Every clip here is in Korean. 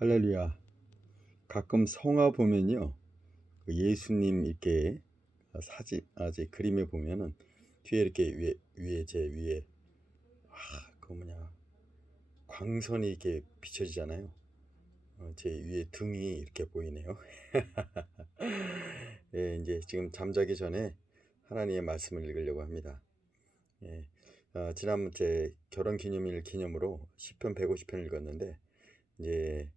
할렐루야. 가끔 성화 보면요, 그 예수님 이렇게 사진, 제 그림에 보면은 뒤에 이렇게 제 위에 그 뭐냐 광선이 이렇게 비춰지잖아요. 제 위에 등이 이렇게 보이네요. 예, 이제 지금 잠자기 전에 하나님의 말씀을 읽으려고 합니다. 예, 지난번 제 결혼기념일 기념으로 시편 150편 읽었는데, 이제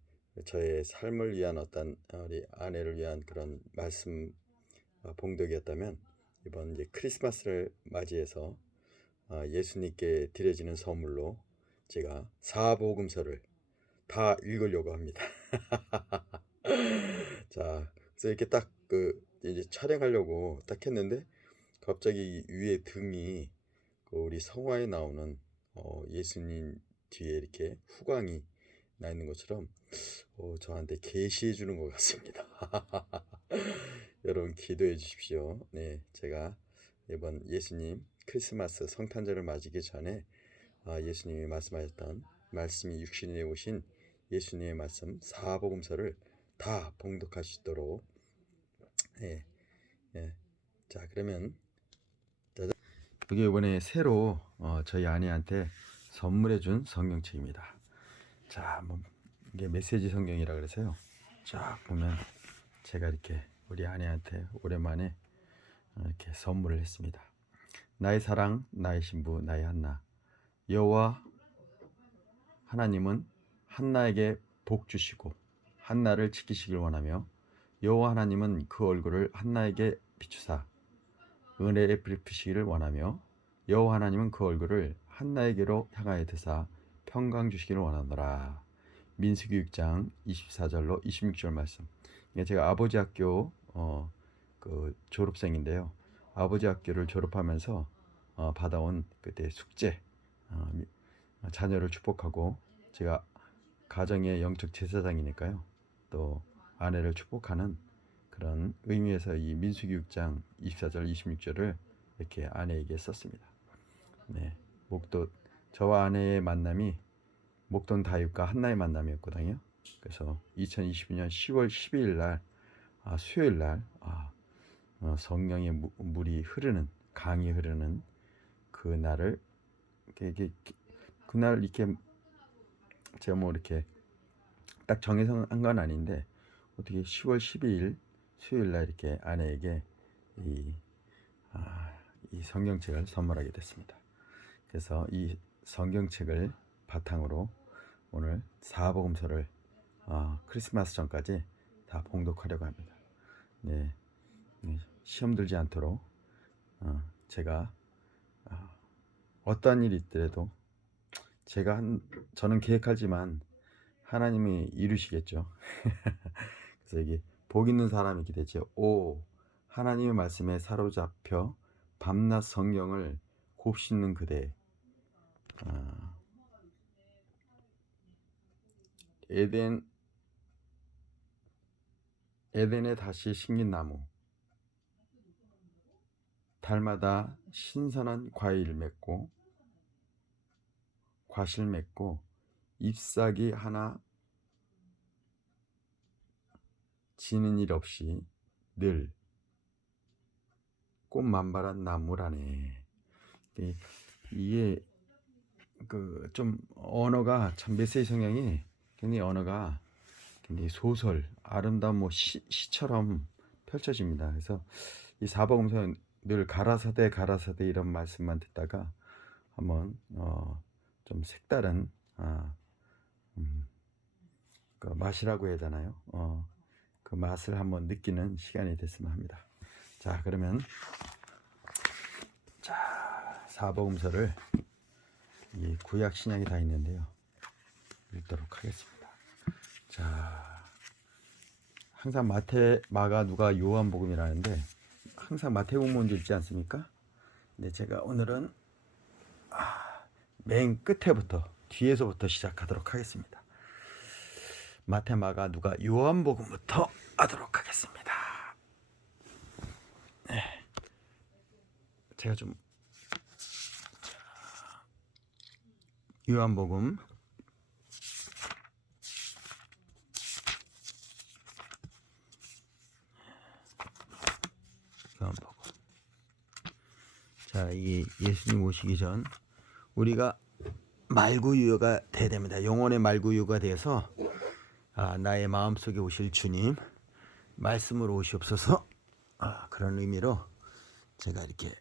저의 삶을 위한 어떤 우리 아내를 위한 그런 말씀 봉독이었다면, 이번 이제 크리스마스를 맞이해서 예수님께 드려지는 선물로 제가 사복음서를 다 읽으려고 합니다. 자, 그래서 이렇게 딱 이제 촬영하려고 딱 했는데, 갑자기 위에 등이 우리 성화에 나오는 예수님 뒤에 이렇게 후광이 나 있는 것처럼 저한테 계시해 주는 것 같습니다. 여러분 기도해 주십시오. 네, 제가 이번 예수님 크리스마스 성탄절을 맞이기 전에 예수님이 말씀하셨던 말씀이 육신에 오신 예수님의 말씀 사복음서를 다 봉독할 수 있도록. 예, 예. 자, 그러면 이게 이번에 새로 저희 아내한테 선물해 준 성경책입니다. 자, 뭐 이게 메시지 성경이라 그래서요. 쫙 보면 제가 이렇게 우리 아내한테 오랜만에 이렇게 선물을 했습니다. 나의 사랑, 나의 신부, 나의 한나. 여호와 하나님은 한나에게 복 주시고 한나를 지키시길 원하며, 여호와 하나님은 그 얼굴을 한나에게 비추사 은혜에 베푸시기를 원하며, 여호와 하나님은 그 얼굴을 한나에게로 향하여 드사 평강 주시기를 원하노라. 민수기 6장 24절로 26절 말씀. 제가 아버지 학교 그 졸업생인데요. 아버지 학교를 졸업하면서 받아온 그때 숙제, 자녀를 축복하고, 제가 가정의 영적 제사장이니까요, 또 아내를 축복하는 그런 의미에서 이 민수기 6장 24절 26절을 이렇게 아내에게 썼습니다. 네, 목도 저와 아내의 만남이 목돈 다윗과 한나의 만남이었거든요. 그래서 2022년 10월 12일 날 수요일 날 성령의 물이 흐르는, 강이 흐르는 그 날을 그날 이렇게 제가 뭐 이렇게 딱 정해서 한 건 아닌데, 어떻게 10월 12일 수요일 날 이렇게 아내에게 이 성경책을 선물하게 됐습니다. 그래서 이 성경책을 바탕으로 오늘 사복음서를 크리스마스 전까지 다 봉독하려고 합니다. 네, 시험 들지 않도록 제가 어떠한 일이 있더라도 저는 계획하지만 하나님이 이루시겠죠. 그래서 이게 복 있는 사람이 기대죠. 하나님의 말씀에 사로잡혀 밤낮 성경을 곱씹는 그대. 에덴에 다시 심긴 나무, 달마다 신선한 과실 맺고 잎사귀 하나 지는 일 없이 늘 꽃 만발한 나무라네. 이게 좀 언어가 참 메시지 성향이 굉장히 언어가 굉장히 소설, 아름다운 뭐 시처럼 펼쳐집니다. 그래서 이 사복음서는 늘 가라사대 이런 말씀만 듣다가 한번 좀 색다른 그 맛이라고 해야 되나요? 그 맛을 한번 느끼는 시간이 됐으면 합니다. 자, 그러면 사복음서를 이 구약 신약이 다 있는데요, 읽도록 하겠습니다. 자, 항상 마태, 마가, 누가, 요한복음이라는데 항상 마태복음 먼저 읽지 않습니까? 근데 제가 오늘은 맨 끝에부터, 뒤에서부터 시작하도록 하겠습니다. 마태, 마가, 누가, 요한복음부터 하도록 하겠습니다. 네, 제가 좀 요한복음 요한복음. 자, 이 예수님 오시기 전 우리가 말구유가 돼야 됩니다. 영혼의 말구유가 돼서 나의 마음속에 오실 주님 말씀으로 오시옵소서. 그런 의미로 제가 이렇게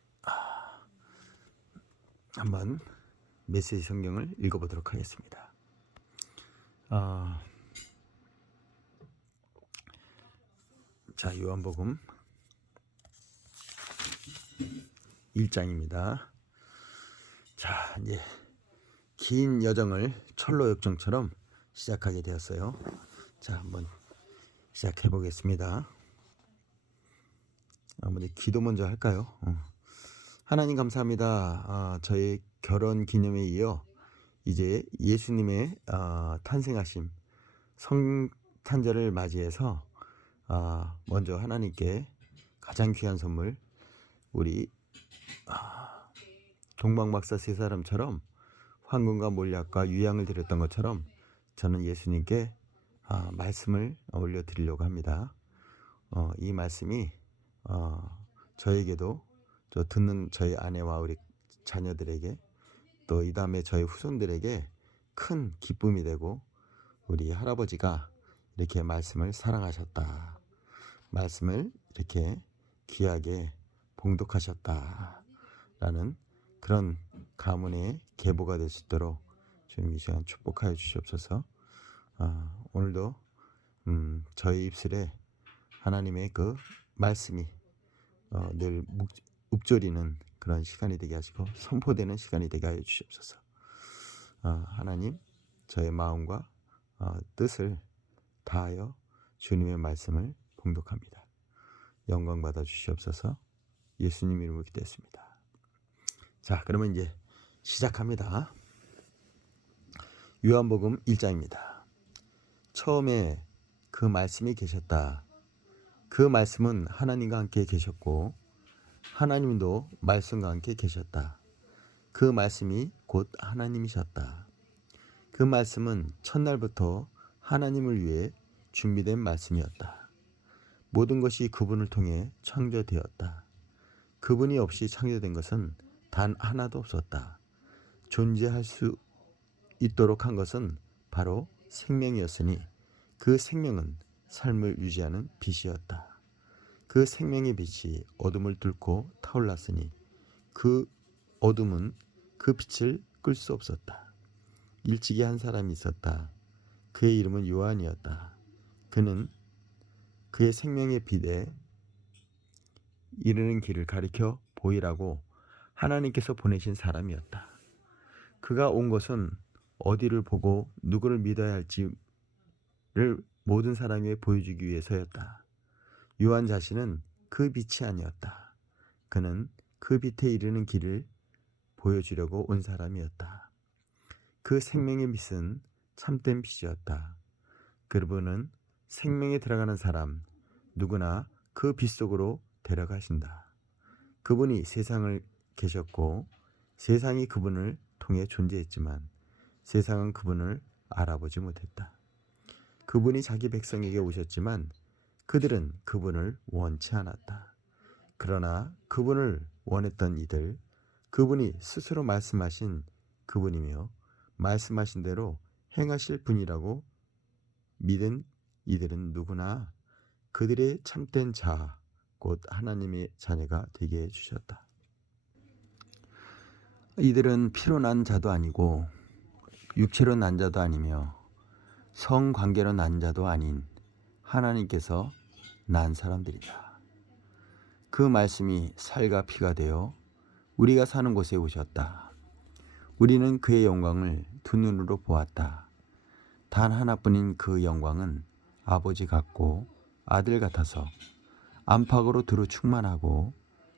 한번 메시지 성경을 읽어보도록 하겠습니다. 자, 요한복음 1장입니다. 자, 이제 긴 여정을 철로 역정처럼 시작하게 되었어요. 자, 한번 시작해 보겠습니다. 먼저 기도 먼저 할까요? 하나님 감사합니다. 저희 결혼 기념에 이어 이제 예수님의 탄생하심 성탄절을 맞이해서 먼저 하나님께 가장 귀한 선물, 우리 동방박사 세 사람처럼 황금과 몰약과 유향을 드렸던 것처럼 저는 예수님께 말씀을 올려드리려고 합니다. 이 말씀이 저에게도, 저 듣는 저희 아내와 우리 자녀들에게, 또 이 다음에 저희 후손들에게 큰 기쁨이 되고, 우리 할아버지가 이렇게 말씀을 사랑하셨다, 말씀을 이렇게 귀하게 봉독하셨다라는 그런 가문의 계보가 될 수 있도록 주님 이 시간 축복하여 주시옵소서. 오늘도 저희 입술에 하나님의 그 말씀이 늘 읊조리는 그런 시간이 되게 하시고 선포되는 시간이 되게 하여 주시옵소서. 하나님, 저의 마음과 뜻을 다하여 주님의 말씀을 봉독합니다. 영광 받아 주시옵소서. 예수님 이름으로 기도했습니다. 자, 그러면 이제 시작합니다. 요한복음 1장입니다. 처음에 그 말씀이 계셨다. 그 말씀은 하나님과 함께 계셨고 하나님도 말씀과 함께 계셨다. 그 말씀이 곧 하나님이셨다. 그 말씀은 첫날부터 하나님을 위해 준비된 말씀이었다. 모든 것이 그분을 통해 창조되었다. 그분이 없이 창조된 것은 단 하나도 없었다. 존재할 수 있도록 한 것은 바로 생명이었으니 그 생명은 삶을 유지하는 빛이었다. 그 생명의 빛이 어둠을 뚫고 타올랐으니 그 어둠은 그 빛을 끌 수 없었다. 일찍이 한 사람이 있었다. 그의 이름은 요한이었다. 그는 그의 생명의 빛에 이르는 길을 가리켜 보이라고 하나님께서 보내신 사람이었다. 그가 온 것은 어디를 보고 누구를 믿어야 할지를 모든 사람에게 보여주기 위해서였다. 요한 자신은 그 빛이 아니었다. 그는 그 빛에 이르는 길을 보여주려고 온 사람이었다. 그 생명의 빛은 참된 빛이었다. 그분은 생명에 들어가는 사람 누구나 그 빛 속으로 데려가신다. 그분이 세상을 계셨고 세상이 그분을 통해 존재했지만 세상은 그분을 알아보지 못했다. 그분이 자기 백성에게 오셨지만 그들은 그분을 원치 않았다. 그러나 그분을 원했던 이들, 그분이 스스로 말씀하신 그분이며 말씀하신 대로 행하실 분이라고 믿은 이들은 누구나 그들의 참된 자, 곧 하나님의 자녀가 되게 해주셨다. 이들은 피로 난 자도 아니고 육체로 난 자도 아니며 성관계로 난 자도 아닌 하나님께서 난 사람들이다. 그 말씀이 살과 피가 되어 우리가 사는 곳에 오셨다. 우리는 그의 영광을 두 눈으로 보았다. 단 하나뿐인 그 영광은 아버지 같고 아들 같아서 안팎으로 두루 충만하고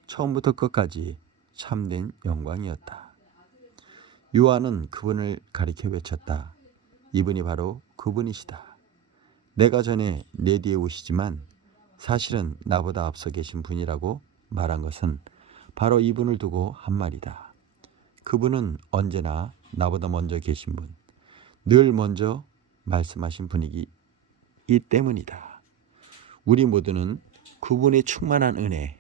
처음부터 끝까지 참된 영광이었다. 요한은 그분을 가리켜 외쳤다. 이분이 바로 그분이시다. 내가 전에 내 뒤에 오시지만 사실은 나보다 앞서 계신 분이라고 말한 것은 바로 이분을 두고 한 말이다. 그분은 언제나 나보다 먼저 계신 분, 늘 먼저 말씀하신 분이기 때문이다. 우리 모두는 그분의 충만한 은혜,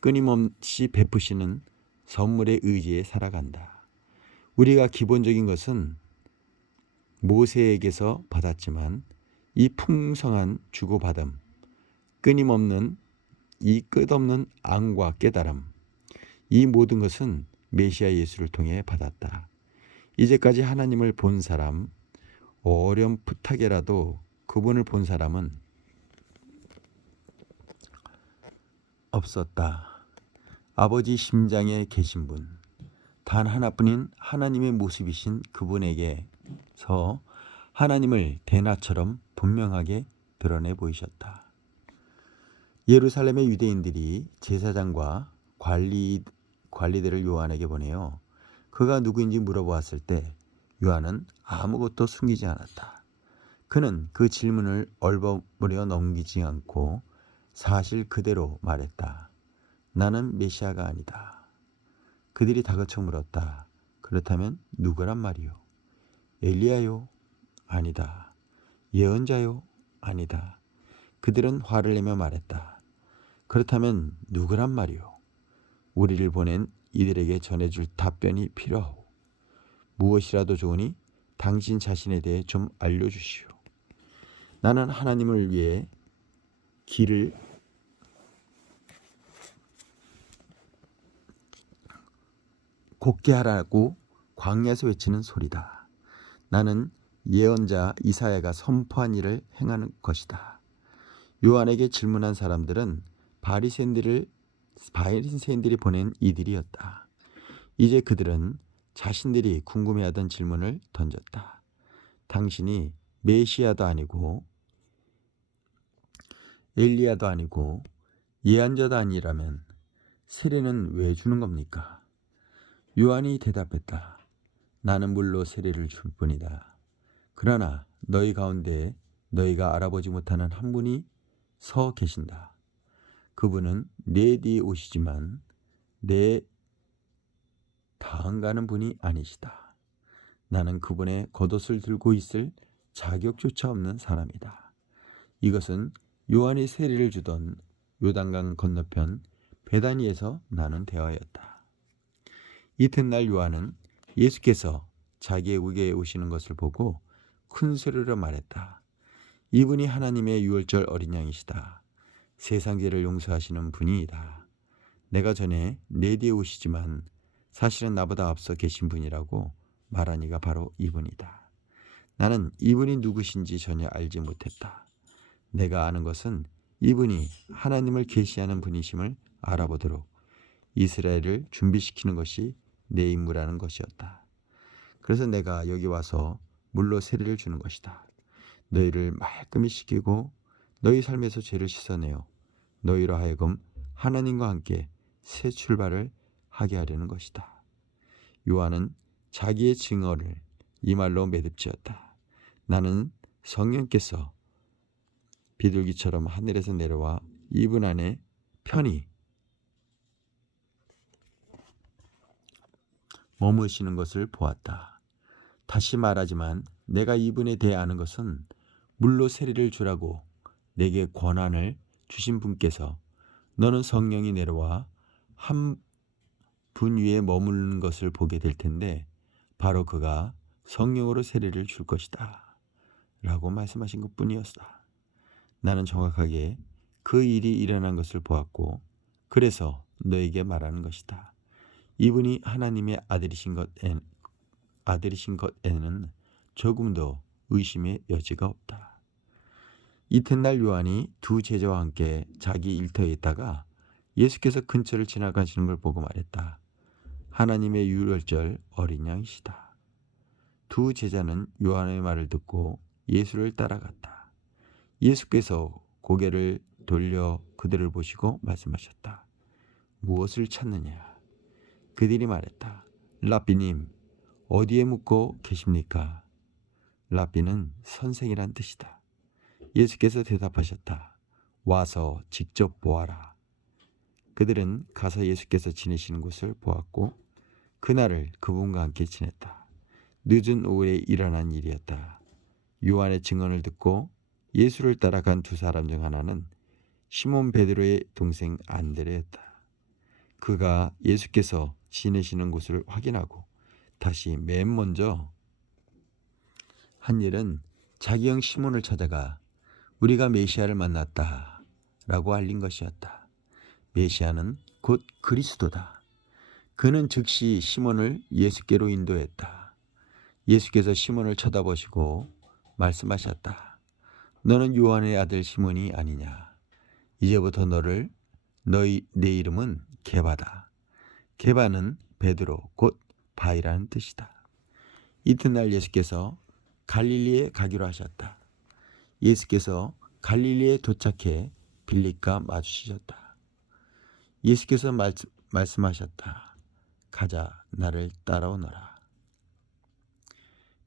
끊임없이 베푸시는 선물의 의지에 살아간다. 우리가 기본적인 것은 모세에게서 받았지만 이 풍성한 주고받음, 끊임없는 이 끝없는 앙과 깨달음, 이 모든 것은 메시아 예수를 통해 받았다. 이제까지 하나님을 본 사람, 어렴풋하게라도 그분을 본 사람은 없었다. 아버지 심장에 계신 분, 단 하나뿐인 하나님의 모습이신 그분에게서 하나님을 대낮처럼 분명하게 드러내 보이셨다. 예루살렘의 유대인들이 제사장과 관리들을 요한에게 보내요. 그가 누구인지 물어보았을 때 요한은 아무것도 숨기지 않았다. 그는 그 질문을 얼버무려 넘기지 않고 사실 그대로 말했다. 나는 메시아가 아니다. 그들이 다그쳐 물었다. 그렇다면 누구란 말이요? 엘리야요? 아니다. 예언자요? 아니다. 그들은 화를 내며 말했다. 그렇다면 누구란 말이요? 우리를 보낸 이들에게 전해줄 답변이 필요하오. 무엇이라도 좋으니 당신 자신에 대해 좀 알려주시오. 나는 하나님을 위해 길을 곧게 하라고 광야에서 외치는 소리다. 나는 예언자 이사야가 선포한 일을 행하는 것이다. 요한에게 질문한 사람들은 바리새인들이 보낸 이들이었다. 이제 그들은 자신들이 궁금해하던 질문을 던졌다. 당신이 메시아도 아니고 엘리야도 아니고 예언자도 아니라면 세례는 왜 주는 겁니까? 요한이 대답했다. 나는 물로 세례를 줄 뿐이다. 그러나 너희 가운데 너희가 알아보지 못하는 한 분이 서 계신다. 그분은 내 뒤에 오시지만 내 다음 가는 분이 아니시다. 나는 그분의 겉옷을 들고 있을 자격조차 없는 사람이다. 이것은 요한이 세례를 주던 요단강 건너편 베다니에서 나눈 대화였다. 이튿날 요한은 예수께서 자기에게 오시는 것을 보고 큰 소리로 말했다. 이분이 하나님의 유월절 어린 양이시다. 세상 죄를 용서하시는 분이다. 내가 전에 내 뒤에 오시지만 사실은 나보다 앞서 계신 분이라고 말한 이가 바로 이분이다. 나는 이분이 누구신지 전혀 알지 못했다. 내가 아는 것은 이분이 하나님을 계시하는 분이심을 알아보도록 이스라엘을 준비시키는 것이 내 임무라는 것이었다. 그래서 내가 여기 와서 물로 세례를 주는 것이다. 너희를 말끔히 씻기고 너희 삶에서 죄를 씻어내어 너희로 하여금 하나님과 함께 새 출발을 하게 하려는 것이다. 요한은 자기의 증언을 이 말로 매듭지었다. 나는 성령께서 비둘기처럼 하늘에서 내려와 이분 안에 편히 머무시는 것을 보았다. 다시 말하지만 내가 이분에 대해 아는 것은 물로 세례를 주라고 내게 권한을 주신 분께서 너는 성령이 내려와 한 분 위에 머무르는 것을 보게 될 텐데 바로 그가 성령으로 세례를 줄 것이다 라고 말씀하신 것뿐이었다. 나는 정확하게 그 일이 일어난 것을 보았고 그래서 너에게 말하는 것이다. 이분이 하나님의 아들이신 것에는 조금도 의심의 여지가 없다. 이튿날 요한이 두 제자와 함께 자기 일터에 있다가 예수께서 근처를 지나가시는 걸 보고 말했다. 하나님의 유월절 어린 양이시다. 두 제자는 요한의 말을 듣고 예수를 따라갔다. 예수께서 고개를 돌려 그들을 보시고 말씀하셨다. 무엇을 찾느냐? 그들이 말했다. 랍비님, 어디에 묵고 계십니까? 랍비는 선생이란 뜻이다. 예수께서 대답하셨다. 와서 직접 보아라. 그들은 가서 예수께서 지내시는 곳을 보았고 그날을 그분과 함께 지냈다. 늦은 오후에 일어난 일이었다. 요한의 증언을 듣고 예수를 따라간 두 사람 중 하나는 시몬 베드로의 동생 안드레였다. 그가 예수께서 지내시는 곳을 확인하고 다시 맨 먼저 한 일은 자기 형 시몬을 찾아가 우리가 메시아를 만났다 라고 알린 것이었다. 메시아는 곧 그리스도다. 그는 즉시 시몬을 예수께로 인도했다. 예수께서 시몬을 쳐다보시고 말씀하셨다. 너는 요한의 아들 시몬이 아니냐. 이제부터 내 이름은 게바다. 게바는 베드로 곧 바위라는 뜻이다. 이튿날 예수께서 갈릴리에 가기로 하셨다. 예수께서 갈릴리에 도착해 빌립과 마주치셨다. 예수께서 말씀하셨다. 가자, 나를 따라오너라.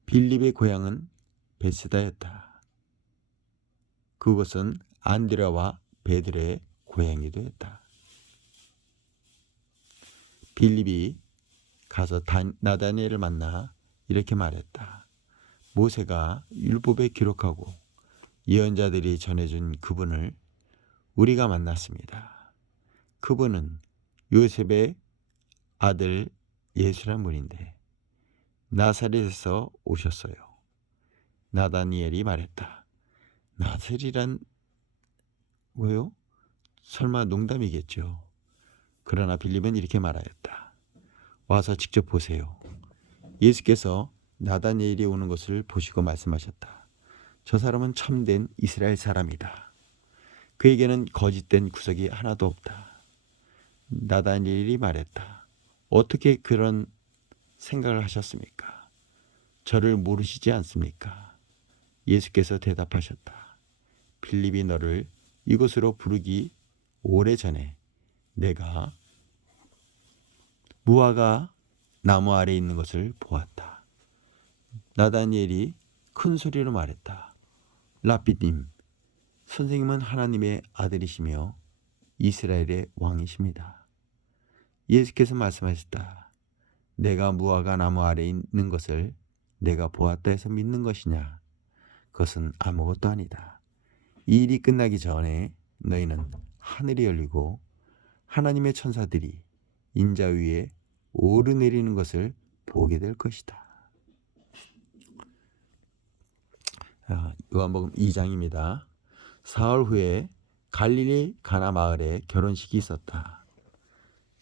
빌립의 고향은 베세다였다. 그곳은 안드레와 베드로의 고향이기도 했다. 빌립이 가서 나다니엘을 만나 이렇게 말했다. 모세가 율법에 기록하고 예언자들이 전해준 그분을 우리가 만났습니다. 그분은 요셉의 아들 예수란 분인데 나사렛에서 오셨어요. 나다니엘이 말했다. 나사렛이란 뭐요? 설마 농담이겠죠. 그러나 빌립은 이렇게 말하였다. 와서 직접 보세요. 예수께서 나다니엘이 오는 것을 보시고 말씀하셨다. 저 사람은 참된 이스라엘 사람이다. 그에게는 거짓된 구석이 하나도 없다. 나다니엘이 말했다. 어떻게 그런 생각을 하셨습니까? 저를 모르시지 않습니까? 예수께서 대답하셨다. 빌립이 너를 이곳으로 부르기 오래전에 내가 무화과 나무 아래 있는 것을 보았다. 나다니엘이 큰 소리로 말했다. 라삐님, 선생님은 하나님의 아들이시며 이스라엘의 왕이십니다. 예수께서 말씀하셨다. 내가 무화과 나무 아래 있는 것을 내가 보았다 해서 믿는 것이냐? 그것은 아무것도 아니다. 이 일이 끝나기 전에 너희는 하늘이 열리고 하나님의 천사들이 인자 위에 오르내리는 것을 보게 될 것이다. 요한복음 2장입니다. 사흘 후에 갈릴리 가나 마을에 결혼식이 있었다.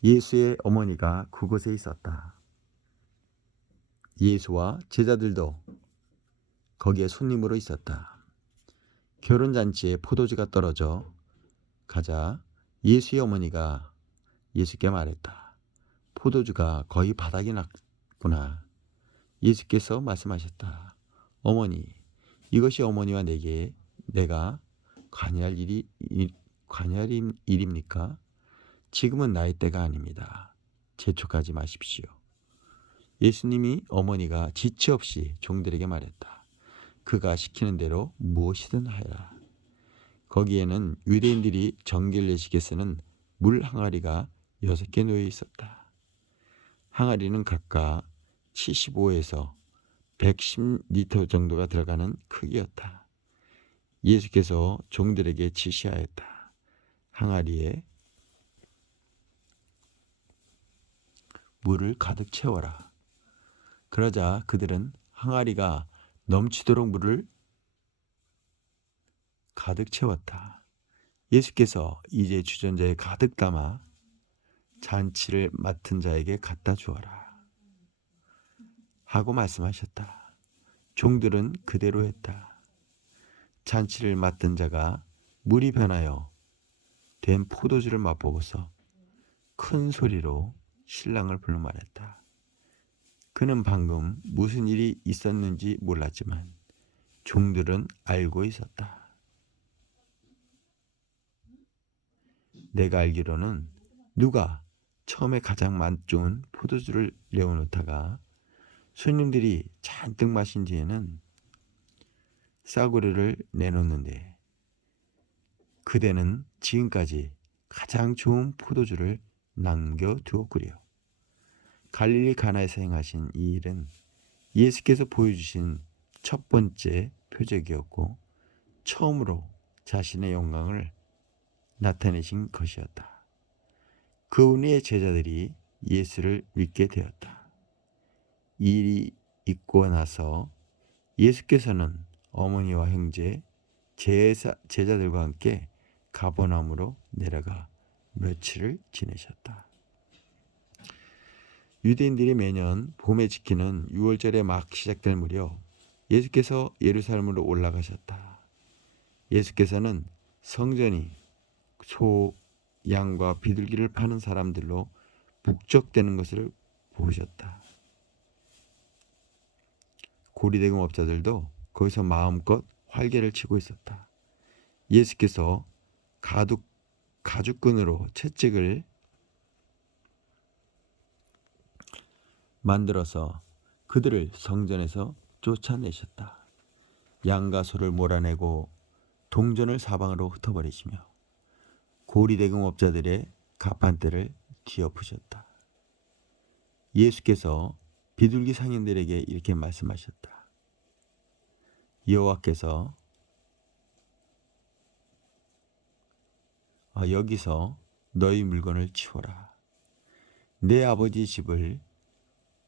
예수의 어머니가 그곳에 있었다. 예수와 제자들도 거기에 손님으로 있었다. 결혼잔치에 포도주가 떨어져 가자 예수의 어머니가 예수께 말했다. 포도주가 거의 바닥이 났구나. 예수께서 말씀하셨다. 어머니, 이것이 어머니와 내게 내가 관여할 일입니까? 지금은 나의 때가 아닙니다. 재촉하지 마십시오. 예수님이 어머니가 지체 없이 종들에게 말했다. 그가 시키는 대로 무엇이든 하여라. 거기에는 유대인들이 정결 예식에 쓰는 물 항아리가 6개 놓여 있었다. 항아리는 각각 75에서 110리터 정도가 들어가는 크기였다. 예수께서 종들에게 지시하였다. 항아리에 물을 가득 채워라. 그러자 그들은 항아리가 넘치도록 물을 가득 채웠다. 예수께서 이제 주전자에 가득 담아 잔치를 맡은 자에게 갖다 주어라 하고 말씀하셨다. 종들은 그대로 했다. 잔치를 맡은 자가 물이 변하여 된 포도주를 맛보고서 큰 소리로 신랑을 불러 말했다. 그는 방금 무슨 일이 있었는지 몰랐지만 종들은 알고 있었다. 내가 알기로는 누가 처음에 가장 맛 좋은 포도주를 내어놓다가 손님들이 잔뜩 마신 뒤에는 싸구려를 내놓는데 그대는 지금까지 가장 좋은 포도주를 남겨두었구려. 갈릴리 가나에서 행하신 이 일은 예수께서 보여주신 첫 번째 표적이었고 처음으로 자신의 영광을 나타내신 것이었다. 그분의 제자들이 예수를 믿게 되었다. 이 일이 있고 나서 예수께서는 어머니와 형제, 제자들과 함께 가버나움으로 내려가 며칠을 지내셨다. 유대인들이 매년 봄에 지키는 6월절에 막 시작될 무렵 예수께서 예루살렘으로 올라가셨다. 예수께서는 성전이 소, 양과 비둘기를 파는 사람들로 북적대는 것을 보셨다. 고리대금업자들도 거기서 마음껏 활개를 치고 있었다. 예수께서 가죽끈으로 채찍을 만들어서 그들을 성전에서 쫓아내셨다. 양과 소를 몰아내고 동전을 사방으로 흩어버리시며 고리대금업자들의 가판대를 뒤엎으셨다. 예수께서 비둘기 상인들에게 이렇게 말씀하셨다. 여호와께서 여기서 너희 물건을 치워라. 내 아버지 집을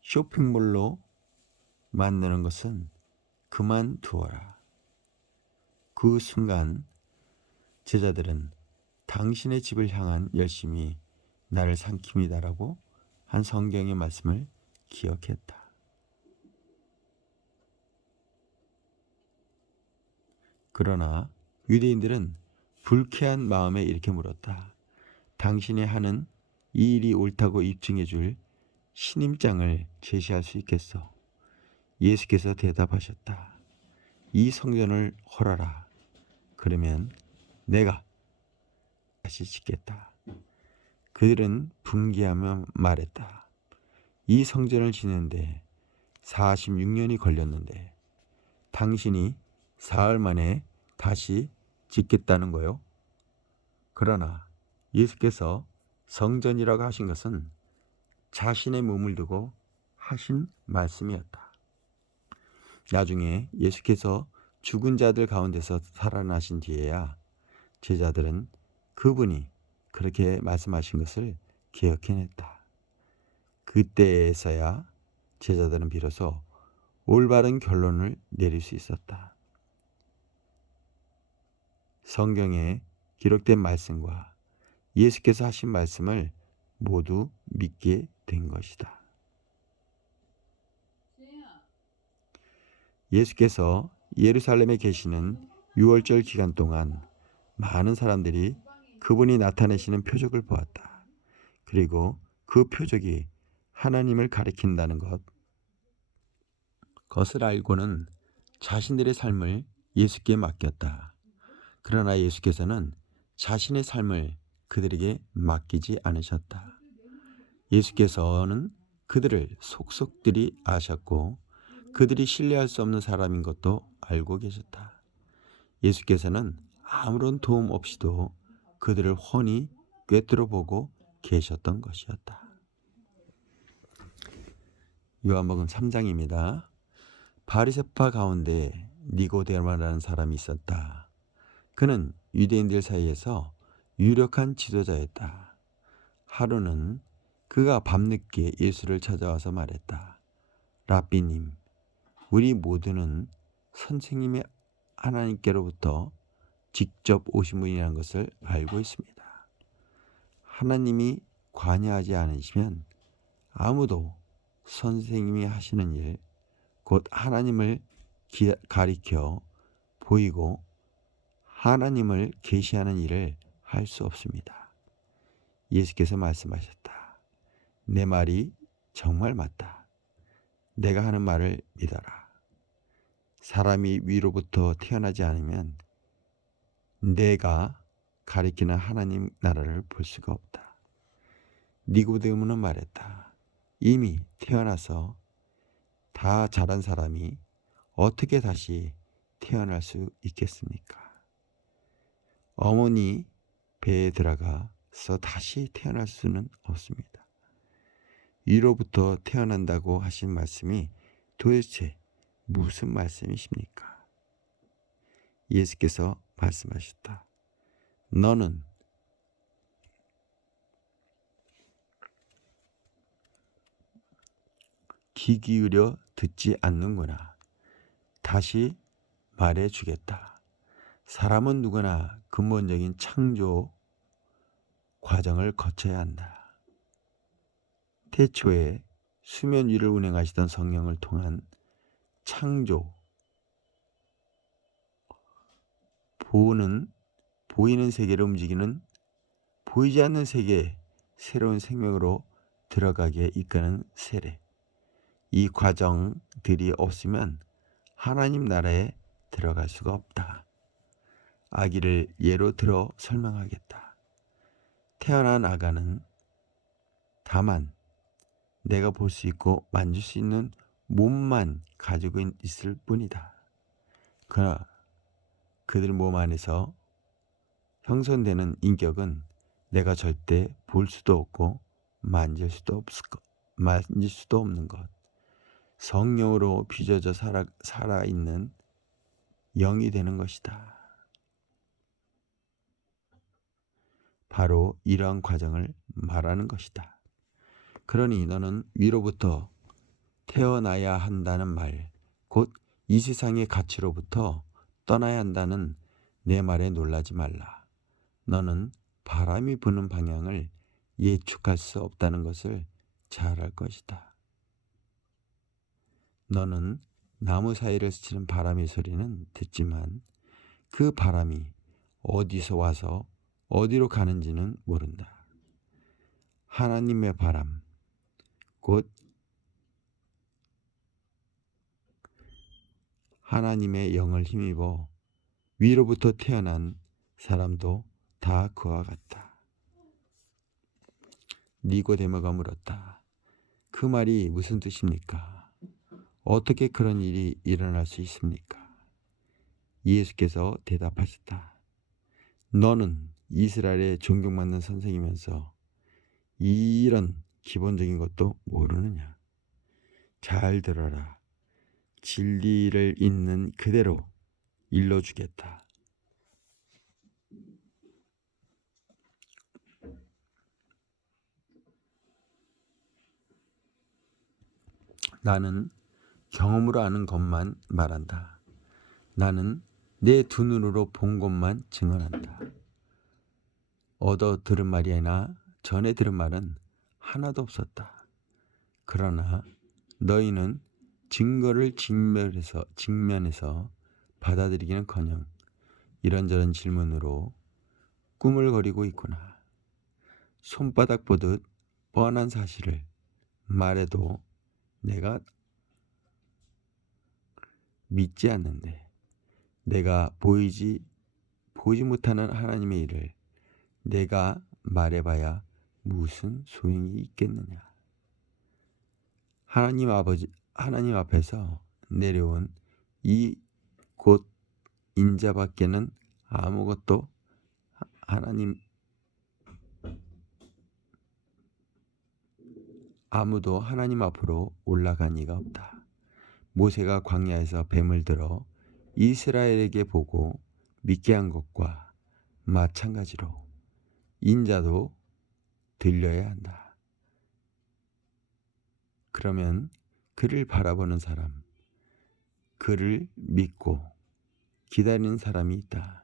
쇼핑몰로 만드는 것은 그만두어라. 그 순간 제자들은 당신의 집을 향한 열심이 나를 삼킵니다라고 한 성경의 말씀을 기억했다. 그러나 유대인들은 불쾌한 마음에 이렇게 물었다. 당신이 하는 이 일이 옳다고 입증해 줄 신임장을 제시할 수 있겠소? 예수께서 대답하셨다. 이 성전을 헐어라. 그러면 내가 다시 짓겠다. 그들은 분개하며 말했다. 이 성전을 짓는데 46년이 걸렸는데 당신이 사흘 만에 다시 짓겠다는 거요? 그러나 예수께서 성전이라고 하신 것은 자신의 몸을 두고 하신 말씀이었다. 나중에 예수께서 죽은 자들 가운데서 살아나신 뒤에야 제자들은 그분이 그렇게 말씀하신 것을 기억해냈다. 그때에서야 제자들은 비로소 올바른 결론을 내릴 수 있었다. 성경에 기록된 말씀과 예수께서 하신 말씀을 모두 믿게 된 것이다. 예수께서 예루살렘에 계시는 6월절 기간 동안 많은 사람들이 그분이 나타내시는 표적을 보았다. 그리고 그 표적이 하나님을 가리킨다는 것을 알고는 자신들의 삶을 예수께 맡겼다. 그러나 예수께서는 자신의 삶을 그들에게 맡기지 않으셨다. 예수께서는 그들을 속속들이 아셨고 그들이 신뢰할 수 없는 사람인 것도 알고 계셨다. 예수께서는 아무런 도움 없이도 그들을 훤히 꿰뚫어 보고 계셨던 것이었다. 요한복음 3장입니다. 바리새파 가운데 니고데모라는 사람이 있었다. 그는 유대인들 사이에서 유력한 지도자였다. 하루는 그가 밤늦게 예수를 찾아와서 말했다. 라삐님, 우리 모두는 선생님의 하나님께로부터 직접 오신 분이라는 것을 알고 있습니다. 하나님이 관여하지 않으시면 아무도 선생님이 하시는 일, 곧 하나님을 가리켜 보이고 하나님을 계시하는 일을 할 수 없습니다. 예수께서 말씀하셨다. 내 말이 정말 맞다. 내가 하는 말을 믿어라. 사람이 위로부터 태어나지 않으면 내가 가리키는 하나님 나라를 볼 수가 없다. 니고데모는 말했다. 이미 태어나서 다 자란 사람이 어떻게 다시 태어날 수 있겠습니까? 어머니 배에 들어가서 다시 태어날 수는 없습니다. 위로부터 태어난다고 하신 말씀이 도대체 무슨 말씀이십니까? 예수께서 말씀하셨다. 너는 귀 기울여 듣지 않는구나. 다시 말해주겠다. 사람은 누구나 근본적인 창조 과정을 거쳐야 한다. 태초에 수면 위를 운행하시던 성령을 통한 창조, 보이는 세계를 움직이는 보이지 않는 세계에 새로운 생명으로 들어가게 이끄는 세례. 이 과정들이 없으면 하나님 나라에 들어갈 수가 없다. 아기를 예로 들어 설명하겠다. 태어난 아가는 다만 내가 볼 수 있고 만질 수 있는 몸만 가지고 있을 뿐이다. 그러나 그들 몸 안에서 형성되는 인격은 내가 절대 볼 수도 없고 만질 수도 없는 것. 성령으로 빚어져 살아있는 영이 되는 것이다. 바로 이러한 과정을 말하는 것이다. 그러니 너는 위로부터 태어나야 한다는 말, 곧 이 세상의 가치로부터 떠나야 한다는 내 말에 놀라지 말라. 너는 바람이 부는 방향을 예측할 수 없다는 것을 잘 알 것이다. 너는 나무 사이를 스치는 바람의 소리는 듣지만 그 바람이 어디서 와서 어디로 가는지는 모른다. 하나님의 바람, 곧 하나님의 영을 힘입어 위로부터 태어난 사람도 다 그와 같다. 니고데모가 물었다. 그 말이 무슨 뜻입니까? 어떻게 그런 일이 일어날 수 있습니까? 예수께서 대답하셨다. 너는 이스라엘의 존경받는 선생이면서 이런 기본적인 것도 모르느냐? 잘 들어라. 진리를 있는 그대로 일러주겠다. 나는 경험으로 아는 것만 말한다. 나는 내 두 눈으로 본 것만 증언한다. 얻어 들은 말이나 전에 들은 말은 하나도 없었다. 그러나 너희는 증거를 직면해서 받아들이기는커녕 이런저런 질문으로 꾸물거리고 있구나. 손바닥 보듯 뻔한 사실을 말해도 내가 믿지 않는데 내가 보이지 못하는 하나님의 일을 내가 말해봐야 무슨 소용이 있겠느냐. 하나님 앞에서 내려온 이 곧 인자밖에는 아무도 하나님 앞으로 올라간 이가 없다. 모세가 광야에서 뱀을 들어 이스라엘에게 보고 믿게 한 것과 마찬가지로 인자도 들려야 한다. 그러면 그를 바라보는 사람, 그를 믿고 기다리는 사람이 있다.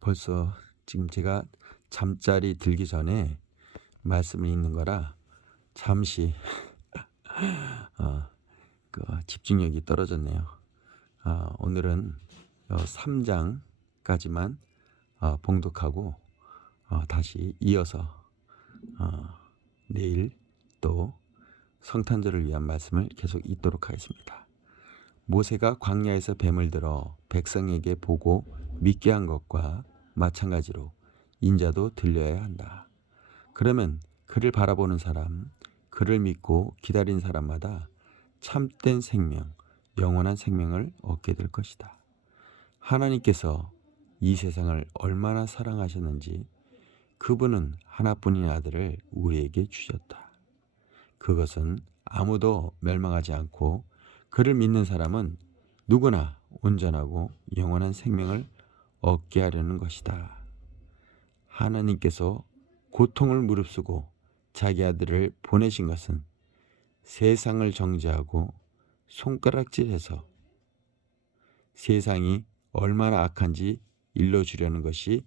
벌써 지금 제가 잠자리 들기 전에 말씀을 읽는 거라 잠시 집중력이 떨어졌네요. 오늘은 3장까지만 봉독하고 다시 이어서 내일 또 성탄절을 위한 말씀을 계속 읽도록 하겠습니다. 모세가 광야에서 뱀을 들어 백성에게 보고 믿게 한 것과 마찬가지로 인자도 들려야 한다. 그러면 그를 바라보는 사람, 그를 믿고 기다린 사람마다 참된 생명, 영원한 생명을 얻게 될 것이다. 하나님께서 이 세상을 얼마나 사랑하셨는지 그분은 하나뿐인 아들을 우리에게 주셨다. 그것은 아무도 멸망하지 않고 그를 믿는 사람은 누구나 온전하고 영원한 생명을 얻게 하려는 것이다. 하나님께서 고통을 무릅쓰고 자기 아들을 보내신 것은 세상을 정죄하고 손가락질해서 세상이 얼마나 악한지 일러주려는 것이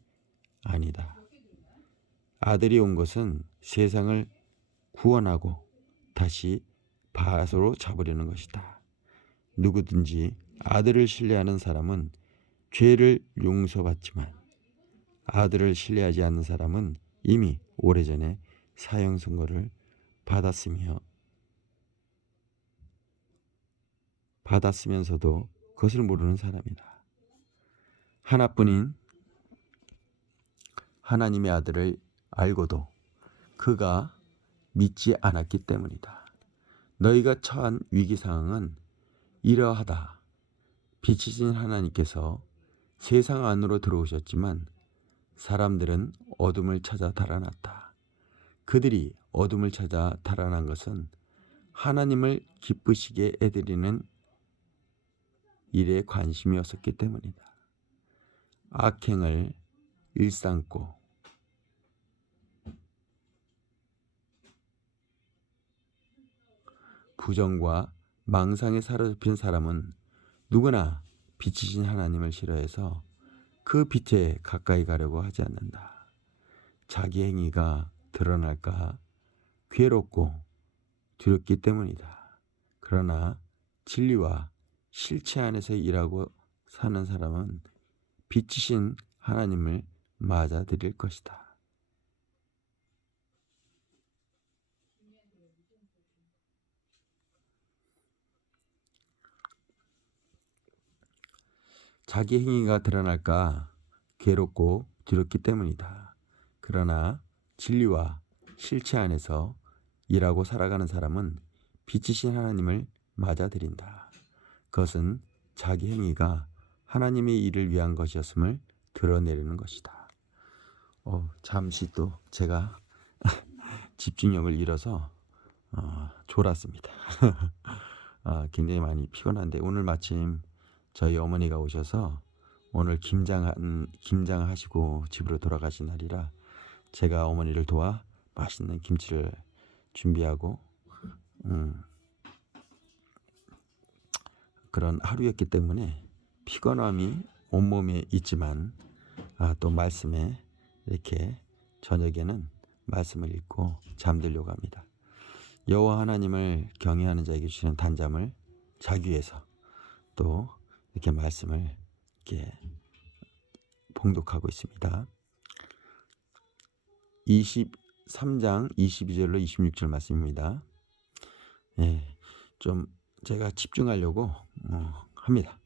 아니다. 아들이 온 것은 세상을 구원하고 다시 바로 잡으려는 것이다. 누구든지 아들을 신뢰하는 사람은 죄를 용서받지만 아들을 신뢰하지 않는 사람은 이미 오래전에 사형 선고를 받았으면서도 그것을 모르는 사람이다. 하나뿐인 하나님의 아들을 알고도 그가 믿지 않았기 때문이다. 너희가 처한 위기상황은 이러하다. 빛이신 하나님께서 세상 안으로 들어오셨지만 사람들은 어둠을 찾아 달아났다. 그들이 어둠을 찾아 달아난 것은 하나님을 기쁘시게 해드리는 일에 관심이었었기 때문이다. 악행을 일삼고 부정과 망상에 사로잡힌 사람은 누구나 빛이신 하나님을 싫어해서 그 빛에 가까이 가려고 하지 않는다. 자기 행위가 드러날까 괴롭고 두렵기 때문이다. 그러나 진리와 실체 안에서 일하고 사는 사람은 빛이신 하나님을 맞아들일 것이다. 자기 행위가 드러날까 괴롭고 두렵기 때문이다. 그러나 진리와 실체 안에서 일하고 살아가는 사람은 빛이신 하나님을 맞아들인다. 그것은 자기 행위가 하나님의 일을 위한 것이었음을 드러내려는 것이다. 잠시 또 제가 집중력을 잃어서 졸았습니다. 굉장히 많이 피곤한데 오늘 마침 저희 어머니가 오셔서 오늘 김장하시고 집으로 돌아가신 날이라 제가 어머니를 도와 맛있는 김치를 준비하고 그런 하루였기 때문에 피곤함이 온몸에 있지만 또 말씀에 이렇게 저녁에는 말씀을 읽고 잠들려고 합니다. 여호와 하나님을 경외하는 자에게 주시는 단잠을 자기 위해서 또 이렇게 말씀을 이렇게 봉독하고 있습니다. 23장 22절로 26절 말씀입니다. 좀 제가 집중하려고 합니다.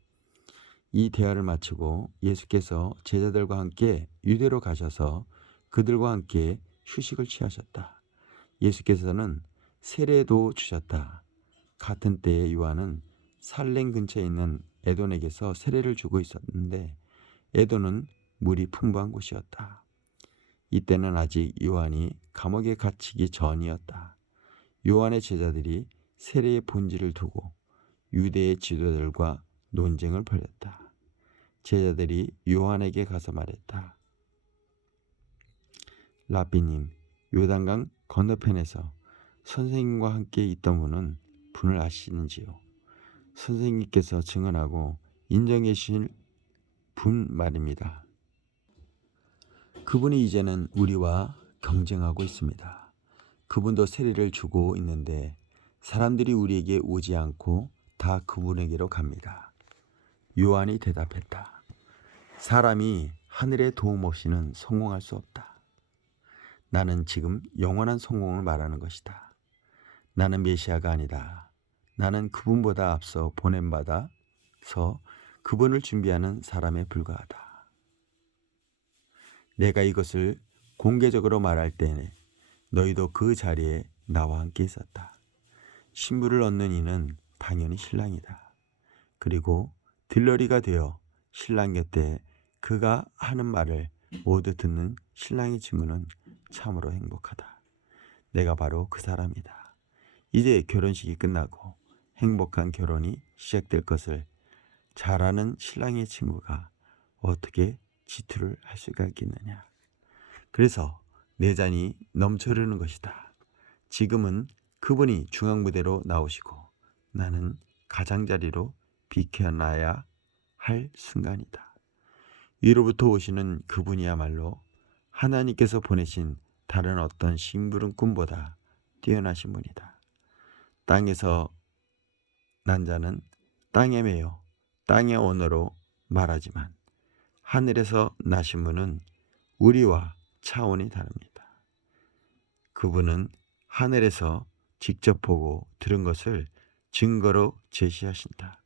이 대화를 마치고 예수께서 제자들과 함께 유대로 가셔서 그들과 함께 휴식을 취하셨다. 예수께서는 세례도 주셨다. 같은 때에 요한은 살렘 근처에 있는 에돈에게서 세례를 주고 있었는데 에돈은 물이 풍부한 곳이었다. 이때는 아직 요한이 감옥에 갇히기 전이었다. 요한의 제자들이 세례의 본질을 두고 유대의 지도자들과 논쟁을 벌였다. 제자들이 요한에게 가서 말했다. 라비님, 요단강 건너편에서 선생님과 함께 있던 분을 아시는지요? 선생님께서 증언하고 인정해 주실 분 말입니다. 그분이 이제는 우리와 경쟁하고 있습니다. 그분도 세례를 주고 있는데 사람들이 우리에게 오지 않고 다 그분에게로 갑니다. 요한이 대답했다. 사람이 하늘의 도움 없이는 성공할 수 없다. 나는 지금 영원한 성공을 말하는 것이다. 나는 메시아가 아니다. 나는 그분보다 앞서 보냄받아서 그분을 준비하는 사람에 불과하다. 내가 이것을 공개적으로 말할 때에 너희도 그 자리에 나와 함께 있었다. 신부를 얻는 이는 당연히 신랑이다. 그리고 들러리가 되어 신랑 곁에 그가 하는 말을 모두 듣는 신랑의 친구는 참으로 행복하다. 내가 바로 그 사람이다. 이제 결혼식이 끝나고 행복한 결혼이 시작될 것을 잘하는 신랑의 친구가 어떻게 질투를 할 수가 있겠느냐. 그래서 내 잔이 넘쳐 흐르는 것이다. 지금은 그분이 중앙무대로 나오시고 나는 가장자리로 비켜나야 할 순간이다. 위로부터 오시는 그분이야말로 하나님께서 보내신 다른 어떤 심부름꾼보다 뛰어나신 분이다. 땅에서 난 자는 땅에 매여 땅의 언어로 말하지만 하늘에서 나신 분은 우리와 차원이 다릅니다. 그분은 하늘에서 직접 보고 들은 것을 증거로 제시하신다.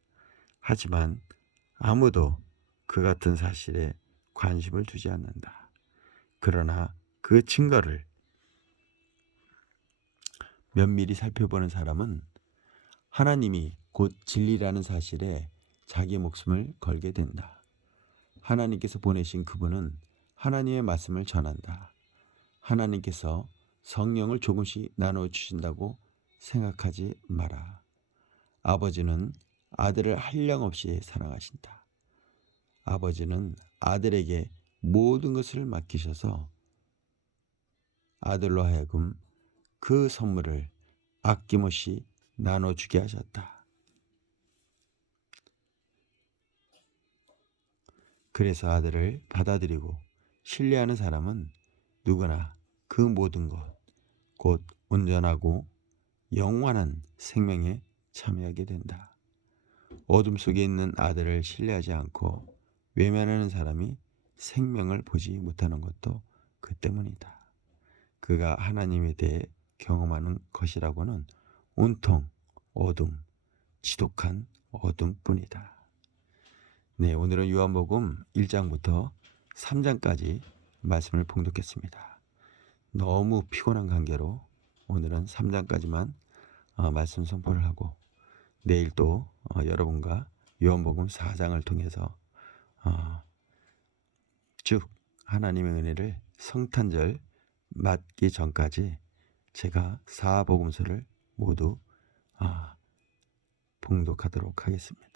하지만 아무도 그 같은 사실에 관심을 두지 않는다. 그러나 그 증거를 면밀히 살펴보는 사람은 하나님이 곧 진리라는 사실에 자기 목숨을 걸게 된다. 하나님께서 보내신 그분은 하나님의 말씀을 전한다. 하나님께서 성령을 조금씩 나눠주신다고 생각하지 마라. 아버지는 아들을 한량없이 사랑하신다. 아버지는 아들에게 모든 것을 맡기셔서 아들로 하여금 그 선물을 아낌없이 나눠주게 하셨다. 그래서 아들을 받아들이고 신뢰하는 사람은 누구나 그 모든 것, 곧 온전하고 영원한 생명에 참여하게 된다. 어둠 속에 있는 아들을 신뢰하지 않고 외면하는 사람이 생명을 보지 못하는 것도 그 때문이다. 그가 하나님에 대해 경험하는 것이라고는 온통 어둠, 지독한 어둠뿐이다. 네, 오늘은 요한복음 1장부터 3장까지 말씀을 봉독했습니다. 너무 피곤한 관계로 오늘은 3장까지만 말씀 선포를 하고 내일 또 여러분과 요한복음 4장을 통해서 쭉 하나님의 은혜를 성탄절 맞기 전까지 제가 4복음서를 모두 봉독하도록 하겠습니다.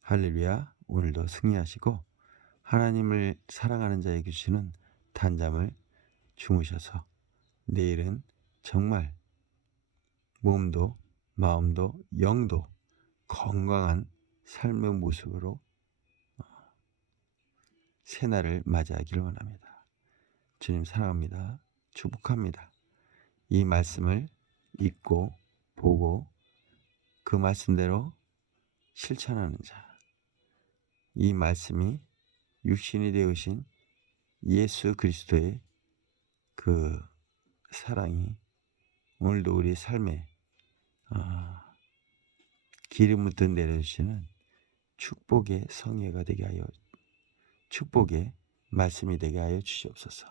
할렐루야. 오늘도 승리하시고 하나님을 사랑하는 자에게 주시는 단잠을 주무셔서 내일은 정말 몸도 마음도 영도 건강한 삶의 모습으로 새날을 맞이하기를 원합니다. 주님 사랑합니다. 축복합니다. 이 말씀을 읽고 보고 그 말씀대로 실천하는 자, 이 말씀이 육신이 되으신 예수 그리스도의 그 사랑이 오늘도 우리 삶에 기름 붓듯 내려주시는 축복의 성회가 되게 하여 축복의 말씀이 되게 하여 주시옵소서.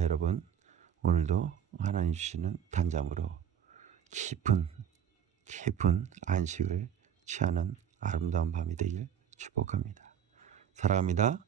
여러분 오늘도 하나님 주시는 단잠으로 깊은 안식을 취하는 아름다운 밤이 되길 축복합니다. 사랑합니다.